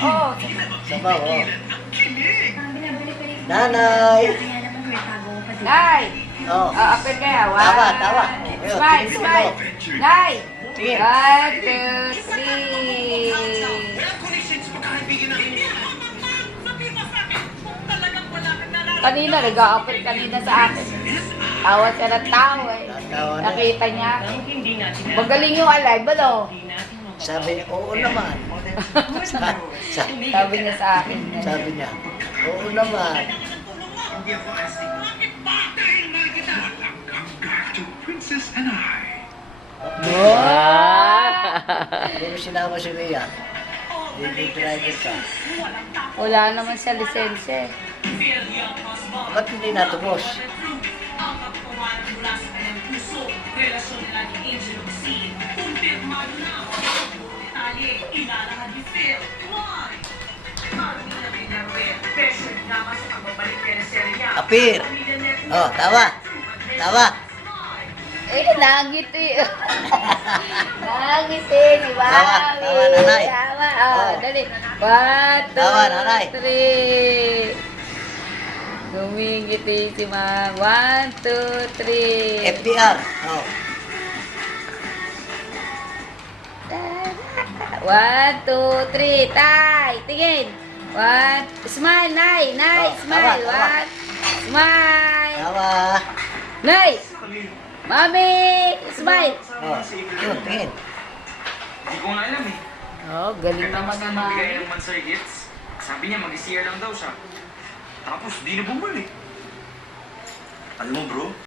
Oo. Sabaw, oh. Nanay! Nay! Oh. Open kaya. Tawa, tawa. Ayun, Smile, tingin smile. mo. Nay! Tingin. 1, 2, 3. Kanina, nag-a-open kanina sa akin. Tawa siya ng tawa eh. Tatawa na. Nakita niya. Magaling yung alive, ano? Sabi niya, oo naman. Sabi niya sa akin. Sabi niya, oo naman. Princess and I. Hindi mo sinama si Rhea. Hindi driver ka. Wala naman sa lisensya eh. Ba't hindi natubos? Apir! Oh, tawa! Tawa! Eh, nangiti. Nangiti, di ba? Tawa, tawa, nanay. Tawa, Oh. dali. 1, 2, Tawa, nanay. 3. Gumingiti si Mang. 1, 2, 3. FDR! Oh. 1, 2, 3. Tay, tingin. 1, smile, Nay. Nay, Oh, smile. tawa, tawa. 1, smile. Tawa! Nay, Mami, smile. Oh, yun, tingin. Hindi ko nga alam eh. Oh, galing naman Tapos naman. nagbigay ng monthly gifts. Sabi niya mag-CR lang daw siya. Tapos di na bumalik. Alam mo bro,